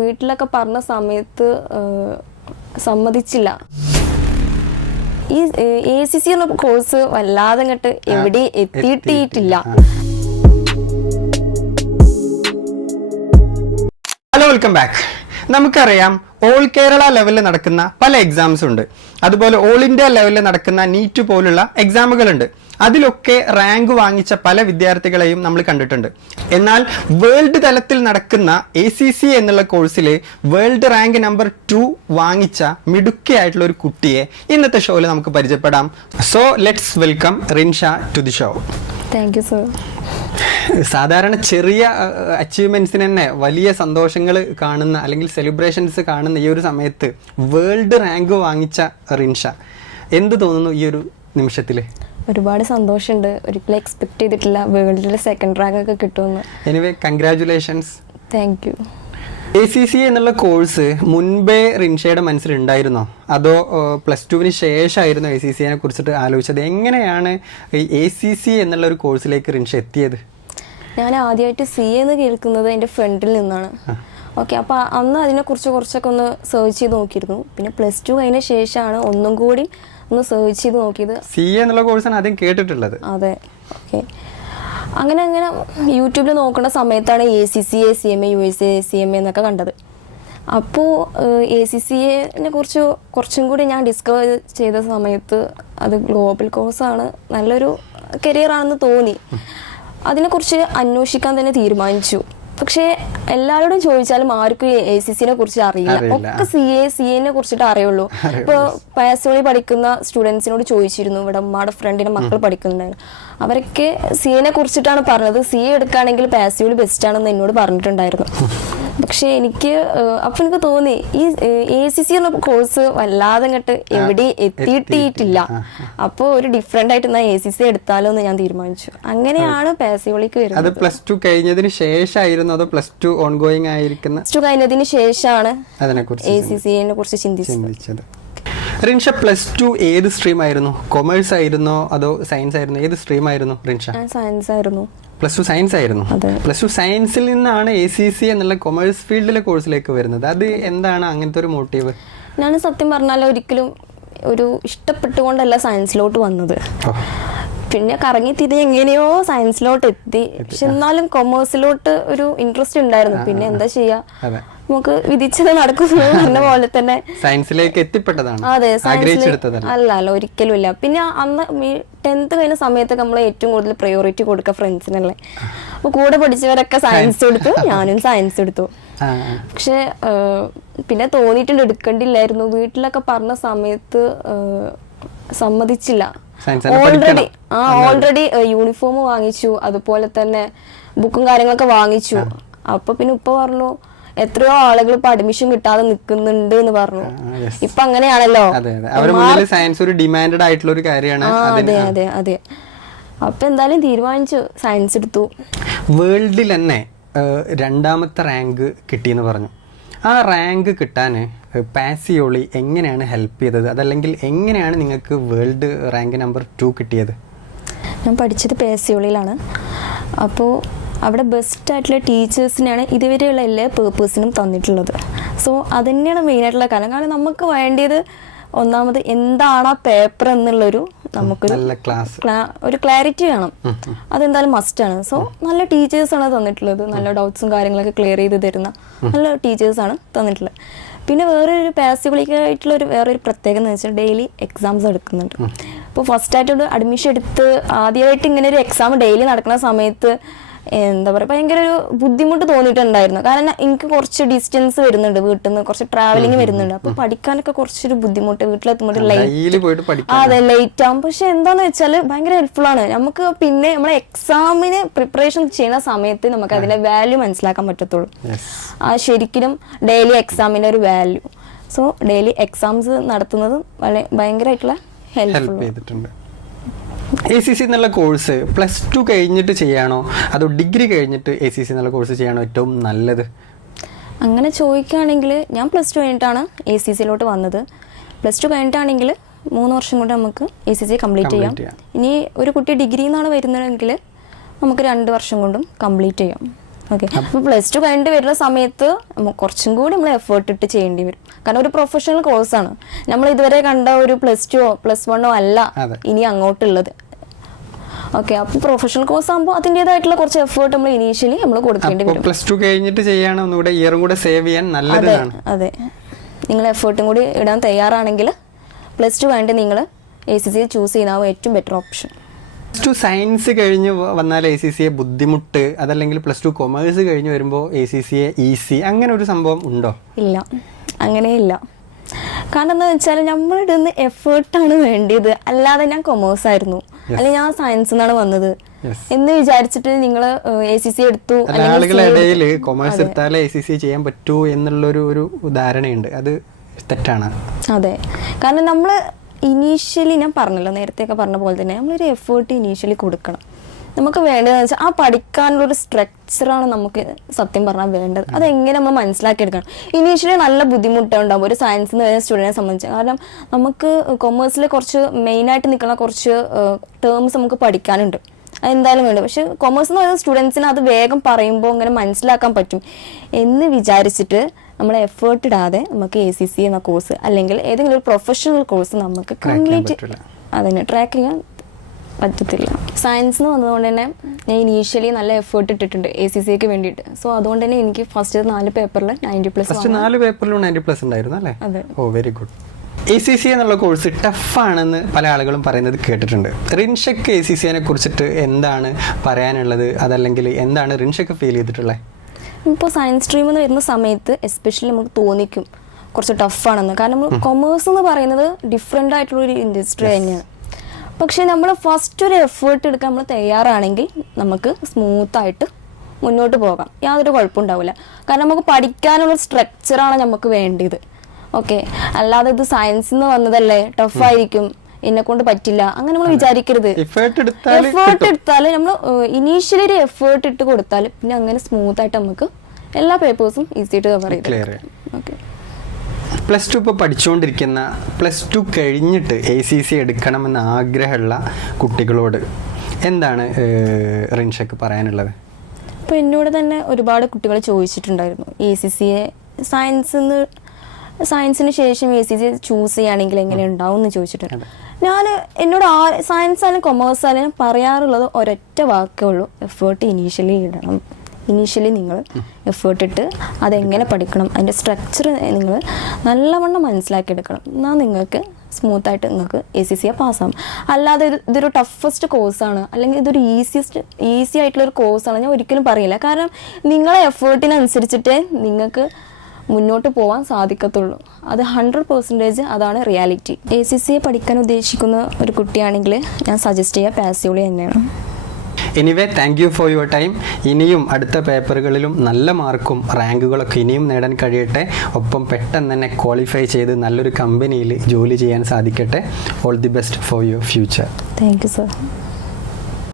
വീട്ടിലൊക്കെ പറഞ്ഞ സമയത്ത് സമ്മതിച്ചില്ല. ഈ ACC എന്ന കോഴ്സ് വല്ലാതെ അങ്ങോട്ട് എവിടെ എത്തിയിട്ടില്ല. Hello, welcome back. നമുക്കറിയാം ഓൾ കേരള ലെവലിൽ നടക്കുന്ന പല എക്സാംസ് ഉണ്ട്. അതുപോലെ ഓൾ ഇന്ത്യ ലെവലിൽ നടക്കുന്ന നീറ്റ് പോലുള്ള എക്സാമുകളുണ്ട്. അതിലൊക്കെ റാങ്ക് വാങ്ങിച്ച പല വിദ്യാർത്ഥികളെയും നമ്മൾ കണ്ടിട്ടുണ്ട്. എന്നാൽ വേൾഡ് തലത്തിൽ നടക്കുന്ന ACC എന്നുള്ള കോഴ്സിൽ വേൾഡ് റാങ്ക് നമ്പർ 2 വാങ്ങിച്ച മിടുക്കിയായിട്ടുള്ള ഒരു കുട്ടിയെ ഇന്നത്തെ ഷോയിൽ നമുക്ക് പരിചയപ്പെടാം. So let's welcome Rinsha to the show. Thank you sir. സാധാരണ ചെറിയ അച്ചീവ്മെന്റ്സിന് തന്നെ വലിയ സന്തോഷങ്ങൾ കാണുന്ന അല്ലെങ്കിൽ സെലിബ്രേഷൻസ് കാണുന്ന ഈ ഒരു സമയത്ത് വേൾഡ് റാങ്ക് വാങ്ങിച്ച റിൻഷ, എന്ത് തോന്നുന്നു ഈ ഒരു നിമിഷത്തിൽ? ഒരുപാട് സന്തോഷമുണ്ട്. ഒരിക്കലും എക്സ്പെക്ട് ചെയ്തിട്ടില്ല വേൾഡിൽ സെക്കൻഡ് റാങ്ക് ഒക്കെ കിട്ടുമെന്ന്. Anyway, congratulations. Thank you. ACC എന്നുള്ള കോഴ്സ് മുൻപേ റിൻഷയുടെ മനസ്സിലുണ്ടായിരുന്നോ, അതോ +2 ശേഷമായിരുന്നു ACCയെ കുറിച്ചിട്ട് ആലോചിച്ചത്? എങ്ങനെയാണ് ഈ ACC എന്നുള്ള ഒരു കോഴ്സിലേക്ക് റിൻഷ എത്തിയത്? ഞാൻ ആദ്യമായിട്ട് CA എന്ന് കേൾക്കുന്നത് എൻ്റെ ഫ്രണ്ടിൽ നിന്നാണ്. ഓക്കെ, അപ്പോൾ അന്ന് അതിനെക്കുറിച്ച് കുറച്ചൊക്കെ ഒന്ന് സെർച്ച് ചെയ്ത് നോക്കിയിരുന്നു. പിന്നെ +2 കഴിഞ്ഞ ശേഷമാണ് ഒന്നും കൂടി ഒന്ന് സെർച്ച് ചെയ്ത് നോക്കിയത്. CA എന്നുള്ള കോഴ്സാണ് ആദ്യം കേട്ടിട്ടുള്ളത്. അതെ, ഓക്കെ. അങ്ങനെ യൂട്യൂബിൽ നോക്കുന്ന സമയത്താണ് ACC, ACMA, USA, ACMA എന്നൊക്കെ കണ്ടത്. അപ്പോൾ ACCയെ കുറിച്ച് കുറച്ചും കൂടി ഞാൻ ഡിസ്കവർ ചെയ്ത സമയത്ത് അത് ഗ്ലോബൽ കോഴ്സാണ്, നല്ലൊരു കരിയറാണെന്ന് തോന്നി. അതിനെക്കുറിച്ച് അന്വേഷിക്കാൻ തന്നെ തീരുമാനിച്ചു. പക്ഷേ എല്ലാവരോടും ചോദിച്ചാലും ആർക്കും ACCനെ കുറിച്ച് അറിയില്ല. ഒക്കെ CAനെ കുറിച്ചിട്ട് അറിയുള്ളൂ. ഇപ്പോൾ പാസ്യോളി പഠിക്കുന്ന സ്റ്റുഡൻസിനോട് ചോദിച്ചിരുന്നു, ഇവിടെ ഉമ്മയുടെ ഫ്രണ്ടിന്റെ മക്കൾ പഠിക്കുന്നുണ്ടായിരുന്നു. അവരൊക്കെ CAനെ കുറിച്ചിട്ടാണ് പറഞ്ഞത്. CA എടുക്കുകയാണെങ്കിൽ പാസ്യോളി ബെസ്റ്റ് ആണെന്ന് എന്നോട് പറഞ്ഞിട്ടുണ്ടായിരുന്നു. പക്ഷെ എനിക്ക് തോന്നി ഈ ACC എന്ന കോഴ്സ് വല്ലാതെ അങ്ങോട്ട് എവിടെ എത്തിയിട്ടില്ല. അപ്പോൾ ഒരു ഡിഫറെന്റ് ആയിട്ട് ACC എടുത്താലോ എന്ന് ഞാൻ തീരുമാനിച്ചു. അങ്ങനെയാണ് പാസ്യോളിക്ക് വരുന്നത്. അത് +2 കഴിഞ്ഞതിന് ശേഷമായിരുന്നു അതോ +2 ഓൺഗോയിങ് ആയിരിക്കുന്ന? +2 കഴിഞ്ഞതിന് ശേഷമാണ് ACCനെ കുറിച്ച് ചിന്തിച്ചത്. റിൻഷ +2 ഏത് സ്ട്രീം ആയിരുന്നു? കൊമേഴ്സ് ആയിരുന്നോ അതോ സയൻസ് ആയിരുന്നോ? ഏത് സ്ട്രീം ആയിരുന്നു റിൻഷ? സയൻസ് ആയിരുന്നു. +2 സയൻസ് ആയിരുന്നു. +2 സയൻസിൽ നിന്നാണ് ACC എന്നുള്ള കൊമേഴ്സ് ഫീൽഡിലെ കോഴ്സിലേക്ക് വരുന്നത്. അത് എന്താണ് അങ്ങനത്തെ ഒരു മോട്ടീവ്? ഞാൻ സത്യം പറഞ്ഞാൽ ഒരിക്കലും ഒരു ഇഷ്ടപ്പെട്ടുകൊണ്ടല്ല സയൻസിലോട്ട് വന്നത്. പിന്നെ കറങ്ങി തിരിഞ്ഞ് എങ്ങനെയോ സയൻസിലോട്ട് എത്തി. പക്ഷെ എന്നാലും കൊമേഴ്സിലോട്ട് ഒരു ഇൻട്രസ്റ്റ് ഉണ്ടായിരുന്നു. പിന്നെ എന്താ ചെയ്യാ, നമുക്ക് വിധിച്ചത് നടക്കുന്നു പറഞ്ഞ പോലെ തന്നെ സയൻസിലേക്ക് എത്തിപ്പെട്ടതാണ്. അതെ, അല്ല ഒരിക്കലും ഇല്ല. പിന്നെ അന്ന് 10th കഴിഞ്ഞ സമയത്തൊക്കെ നമ്മൾ ഏറ്റവും കൂടുതൽ പ്രയോറിറ്റി കൊടുക്കുക ഫ്രണ്ട്സിനല്ലേ. അപ്പൊ കൂടെ പഠിച്ചവരൊക്കെ സയൻസ് എടുത്തു, ഞാനും സയൻസ് എടുത്തു. പക്ഷെ പിന്നെ തോന്നിയിട്ടുണ്ട് എടുക്കണ്ടില്ലായിരുന്നു. വീട്ടിലൊക്കെ പറഞ്ഞ സമയത്ത് സമ്മതിച്ചില്ല. ഓൾറെഡി യൂണിഫോം വാങ്ങിച്ചു, അതുപോലെ തന്നെ ബുക്കും കാര്യങ്ങളൊക്കെ വാങ്ങിച്ചു. അപ്പൊ പിന്നെ ഉപ്പ പറഞ്ഞു എത്രയോ ആളുകൾ ഇപ്പൊ അഡ്മിഷൻ കിട്ടാതെ നിൽക്കുന്നുണ്ട് എന്ന് പറഞ്ഞു. ഇപ്പൊ അങ്ങനെയാണല്ലോ. അതെ അതെ അതെ. അപ്പൊ എന്തായാലും തീരുമാനിച്ചു, സയൻസ് എടുത്തു. വേൾഡിൽ തന്നെ 2ാമത്തെ റാങ്ക് കിട്ടിയെന്ന് പറഞ്ഞു. ആ റാങ്ക് കിട്ടാൻ പാസിയോളി എങ്ങനെയാണ് ഹെൽപ്പ് ചെയ്തത്? അതല്ലെങ്കിൽ എങ്ങനെയാണ് നിങ്ങൾക്ക് വേൾഡ് റാങ്ക് നമ്പർ 2 കിട്ടിയത്? ഞാൻ പഠിച്ചത് പാസിയോളിയിലാണ്. അപ്പോൾ അവിടെ ബെസ്റ്റ് ആയിട്ടുള്ള ടീച്ചേഴ്സിനെയാണ് ഇതുവരെയുള്ള എല്ലാ പേപ്പേഴ്സിനും തന്നിട്ടുള്ളത്. സോ അത് തന്നെയാണ് മെയിനായിട്ടുള്ള കാരണം നമുക്ക് വേണ്ടിയത് ഒന്നാമത് എന്താണ് ആ പേപ്പർ എന്നുള്ളൊരു നമുക്കൊരു ഒരു ക്ലാരിറ്റി വേണം. അതെന്തായാലും മസ്റ്റാണ്. സോ നല്ല ടീച്ചേഴ്സാണ് തന്നിട്ടുള്ളത്. നല്ല ഡൗട്ട്സും കാര്യങ്ങളൊക്കെ ക്ലിയർ ചെയ്ത് തരുന്ന നല്ല ടീച്ചേഴ്സാണ് തന്നിട്ടുള്ളത്. പിന്നെ വേറൊരു പാസിബിളിക്കായിട്ടുള്ള വേറൊരു പ്രത്യേകത എന്ന് വെച്ചാൽ ഡെയിലി എക്സാംസ് എടുക്കുന്നുണ്ട്. ഇപ്പോൾ ഫസ്റ്റായിട്ടൊരു അഡ്മിഷൻ എടുത്ത് ആദ്യമായിട്ട് ഇങ്ങനെ ഒരു എക്സാം ഡെയിലി നടക്കുന്ന സമയത്ത് എന്താ പറയുക, ഭയങ്കര ഒരു ബുദ്ധിമുട്ട് തോന്നിയിട്ടുണ്ടായിരുന്നു. കാരണം എനിക്ക് കുറച്ച് ഡിസ്റ്റൻസ് വരുന്നുണ്ട്, വീട്ടിൽ നിന്ന് കുറച്ച് ട്രാവലിംഗ് വരുന്നുണ്ട്. അപ്പൊ പഠിക്കാനൊക്കെ കുറച്ചൊരു ബുദ്ധിമുട്ട്, വീട്ടിലെത്തുമ്പോൾ ലേറ്റ് ആവും. പക്ഷെ എന്താന്ന് വെച്ചാൽ ഭയങ്കര ഹെൽപ്ഫുൾ ആണ് നമുക്ക്. പിന്നെ നമ്മളെ എക്സാമിന് പ്രിപ്പറേഷൻ ചെയ്യുന്ന സമയത്ത് നമുക്ക് അതിന്റെ വാല്യൂ മനസ്സിലാക്കാൻ പറ്റത്തുള്ളൂ. ആ ശരിക്കും ഡെയിലി എക്സാമിന്റെ ഒരു വാല്യൂ. സോ ഡെയിലി എക്സാംസ് നടത്തുന്നത് ഭയങ്കരമായിട്ടുള്ള ഹെൽപ്ഫുൾ ചെയ്തിട്ടുണ്ട്. ACC എന്നുള്ള കോഴ്സ് +2 കഴിഞ്ഞിട്ട് ചെയ്യാണോ അതോ ഡിഗ്രി കഴിഞ്ഞിട്ട് ACC എന്നുള്ള കോഴ്സ് ചെയ്യാണോ ഏറ്റവും നല്ലത്? അങ്ങനെ ചോദിക്കുകയാണെങ്കിൽ ഞാൻ +2 കഴിഞ്ഞിട്ടാണ് ACCയിലോട്ട് വന്നത്. +2 കഴിഞ്ഞിട്ടാണെങ്കിൽ 3 വർഷം കൊണ്ട് നമുക്ക് ACC കംപ്ലീറ്റ് ചെയ്യാം. ഇനി ഒരു കുട്ടി ഡിഗ്രി എന്നാണ് വരുന്നതെങ്കിൽ നമുക്ക് 2 വർഷം കൊണ്ടും കംപ്ലീറ്റ് ചെയ്യാം. ഓക്കെ, അപ്പോൾ +2 കഴിഞ്ഞിട്ട് വരുന്ന സമയത്ത് കുറച്ചും കൂടി നമ്മൾ എഫേർട്ട് ഇട്ട് ചെയ്യേണ്ടി വരും. കാരണം ഒരു പ്രൊഫഷണൽ കോഴ്സാണ്. നമ്മൾ ഇതുവരെ കണ്ട ഒരു +2 +1 അല്ല ഇനി അങ്ങോട്ടുള്ളത്. ഓക്കെ, അപ്പോൾ പ്രൊഫഷണൽ കോഴ്സ് ആകുമ്പോൾ അതിൻ്റെതായിട്ടുള്ള കുറച്ച് എഫേർട്ട് നമ്മൾ ഇനീഷ്യലി നമ്മൾ കൊടുക്കേണ്ടി വരും. +2 കഴിഞ്ഞിട്ട് ചെയ്യണം, ഒന്നുകൂടെ ഇയറും കൂടെ സേവ് ചെയ്യാൻ നല്ലതാണ്. അതെ, നിങ്ങൾ എഫേർട്ടും കൂടി ഇടാൻ തയ്യാറാണെങ്കിൽ +2 കഴിഞ്ഞിട്ട് നിങ്ങൾ ACC ചൂസ് ചെയ്യുന്നതാവും ഏറ്റവും ബെറ്റർ ഓപ്ഷൻ. +2 സയൻസ് കഴിഞ്ഞ് വന്നാൽ ACCA ബുദ്ധിമുട്ട്, അതല്ലെങ്കിൽ +2 കൊമേഴ്സ് കഴിഞ്ഞ് വരുമ്പോൾ ACCA ഈസി, അങ്ങനെ ഒരു സംഭവം ഉണ്ടോ? ഇല്ല, അങ്ങനെയില്ല. കാരണം എന്താ വെച്ചാൽ നമ്മളിടുന്ന എഫേർട്ടാണ് വേണ്ടിയത്. അല്ലാതെ ഞാൻ കൊമേഴ്സ് ആയിരുന്നു അല്ലെങ്കിൽ ഞാൻ സയൻസ് നിന്നാണ് വന്നത് എന്ന് വിചാരിച്ചിട്ട് നിങ്ങൾ ACC എടുത്തു. ആളുകളുടെ ഇടയിൽ കൊമേഴ്സ് എടുത്താലേ ACCA ചെയ്യാൻ പറ്റൂ എന്നുള്ളൊരു ധാരണയുണ്ട്. അത് തെറ്റാണ്. അതെ, കാരണം നമ്മൾ ഇനീഷ്യലി, ഞാൻ പറഞ്ഞല്ലോ നേരത്തെയൊക്കെ പറഞ്ഞ പോലെ തന്നെ, നമ്മളൊരു എഫേർട്ട് ഇനീഷ്യലി കൊടുക്കണം. നമുക്ക് വേണ്ടതെന്ന് വെച്ചാൽ ആ പഠിക്കാനുള്ളൊരു സ്ട്രക്ചറാണ് നമുക്ക് സത്യം പറഞ്ഞാൽ വേണ്ടത്. അതെങ്ങനെ നമ്മൾ മനസ്സിലാക്കിയെടുക്കണം. ഇനീഷ്യലി നല്ല ബുദ്ധിമുട്ടുണ്ടാകും ഒരു സയൻസിൽ നിന്ന് വരുന്ന സ്റ്റുഡൻറ്റിനെ സംബന്ധിച്ച്. കാരണം നമുക്ക് കൊമേഴ്സിൽ കുറച്ച് മെയിനായിട്ട് നിൽക്കുന്ന കുറച്ച് ടേംസ് നമുക്ക് പഠിക്കാനുണ്ട്, അതെന്തായാലും വേണ്ട. പക്ഷെ കൊമേഴ്സ് എന്ന് പറയുന്ന സ്റ്റുഡൻസിന് അത് വേഗം പറയുമ്പോൾ അങ്ങനെ മനസ്സിലാക്കാൻ പറ്റും എന്ന് വിചാരിച്ചിട്ട് നമ്മൾ എഫേർട്ട് ഇടാതെ നമുക്ക് ACC എന്ന കോഴ്സ് അല്ലെങ്കിൽ ഏതെങ്കിലും ഒരു പ്രൊഫഷണൽ കോഴ്സ് നമുക്ക് കംപ്ലീറ്റ് അതിന് ട്രാക്ക് ചെയ്യാൻ പറ്റത്തില്ല. സയൻസിന് വന്നതുകൊണ്ട് തന്നെ ഞാൻ ഇനീഷ്യലി നല്ല എഫേർട്ട് ഇട്ടിട്ടുണ്ട് ACCക്ക് വേണ്ടിയിട്ട്. സോ അതുകൊണ്ട് തന്നെ എനിക്ക് ഫസ്റ്റ് 4 പേപ്പറിൽ 90+. 4 പേപ്പറിലും 90+ ഉണ്ടായിരുന്നു അല്ലേ? അതെ. ഓ, വെരി ഗുഡ്. ACC എന്നുള്ള കോഴ്സ് ടഫാണെന്ന് പല ആളുകളും പറയുന്നത് കേട്ടിട്ടുണ്ട്. റിൻഷക്ക് ACCനെ കുറിച്ചിട്ട് എന്താണ് പറയാനുള്ളത്? അതല്ലെങ്കിൽ എന്താണ് റിൻഷക്ക് ഫീൽ ചെയ്തിട്ടുള്ളത്? ഇപ്പോൾ സയൻസ് സ്ട്രീം എന്ന് വരുന്ന സമയത്ത് എസ്പെഷ്യലി നമുക്ക് തോന്നിക്കും കുറച്ച് ടഫാണെന്ന്. കാരണം നമ്മൾ കൊമേഴ്സ് എന്ന് പറയുന്നത് ഡിഫറെൻ്റ് ആയിട്ടുള്ളൊരു ഇൻഡസ്ട്രി തന്നെയാണ്. പക്ഷേ നമ്മൾ ഫസ്റ്റ് ഒരു എഫേർട്ട് എടുക്കാൻ നമ്മൾ തയ്യാറാണെങ്കിൽ നമുക്ക് സ്മൂത്തായിട്ട് മുന്നോട്ട് പോകാം, യാതൊരു കുഴപ്പമുണ്ടാവില്ല. കാരണം നമുക്ക് പഠിക്കാനുള്ള സ്ട്രക്ചറാണ് നമുക്ക് വേണ്ടത്. ഓക്കെ, അല്ലാതെ ഇത് സയൻസിൽ നിന്ന് വന്നതല്ലേ ടഫായിരിക്കും, എന്നെ കൊണ്ട് പറ്റില്ല, അങ്ങനെ നമ്മൾ വിചാരിക്കരുത്. എഫേർട്ട് എടുത്താൽ നമ്മൾ ഇനീഷ്യലി ഒരു എഫേർട്ട് ഇട്ട് കൊടുത്താൽ പിന്നെ അങ്ങനെ സ്മൂത്തായിട്ട് നമുക്ക് എല്ലാ പേപ്പേഴ്സും ഈസി ആയിട്ട് കവർ ചെയ്യും. ഓക്കെ, +2 ഇപ്പോൾ പഠിച്ചുകൊണ്ടിരിക്കുന്ന +2 കഴിഞ്ഞിട്ട് ACC എടുക്കണമെന്ന് ആഗ്രഹമുള്ള കുട്ടികളോട് എന്താണ് റിൻഷക്ക് പറയാനുള്ളത്? ഇപ്പോൾ എന്നോട് തന്നെ ഒരുപാട് കുട്ടികൾ ചോദിച്ചിട്ടുണ്ടായിരുന്നു ACCയെ സയൻസിന് ശേഷം ACC ചൂസ് ചെയ്യുകയാണെങ്കിൽ എങ്ങനെ ഉണ്ടാവും എന്ന് ചോദിച്ചിട്ടുണ്ട്. എന്നോട് സയൻസ് ആയാലും കൊമേഴ്സ് ആയാലും പറയാറുള്ളത് ഒരൊറ്റ വാക്കേ ഉള്ളൂ, എഫേർട്ട് ഇനീഷ്യലി ഇടണം. ഇനീഷ്യലി നിങ്ങൾ എഫേർട്ട് ഇട്ട് അതെങ്ങനെ പഠിക്കണം, അതിൻ്റെ സ്ട്രക്ചർ നിങ്ങൾ നല്ലവണ്ണം മനസ്സിലാക്കിയെടുക്കണം. എന്നാൽ നിങ്ങൾക്ക് സ്മൂത്തായിട്ട് നിങ്ങൾക്ക് ACCയെ പാസ്സാകും. അല്ലാതെ ഇതൊരു ടഫസ്റ്റ് കോഴ്സാണ് അല്ലെങ്കിൽ ഇതൊരു ഈസി ആയിട്ടുള്ളൊരു കോഴ്സാണ് ഞാൻ ഒരിക്കലും പറയില്ല. കാരണം നിങ്ങളെ എഫേർട്ടിനനുസരിച്ചിട്ടേ നിങ്ങൾക്ക് മുന്നോട്ട് പോകാൻ സാധിക്കത്തുള്ളൂ. അത് 100% അതാണ് റിയാലിറ്റി. ACCയെ പഠിക്കാൻ ഉദ്ദേശിക്കുന്ന ഒരു കുട്ടിയാണെങ്കിൽ ഞാൻ സജസ്റ്റ് ചെയ്യുക പാസ്യോളി തന്നെയാണ്. Anyway, thank you for your time. ഇനിയും അടുത്ത പേപ്പറുകളിലും നല്ല മാർക്കും റാങ്കുകളൊക്കെ ഇനിയും നേടാൻ കഴിയട്ടെ. ഒപ്പം പെട്ടെന്ന് തന്നെ ക്വാളിഫൈ ചെയ്ത് നല്ലൊരു കമ്പനിയിൽ ജോലി ചെയ്യാൻ സാധിക്കട്ടെ. All the best for your future. Thank you sir.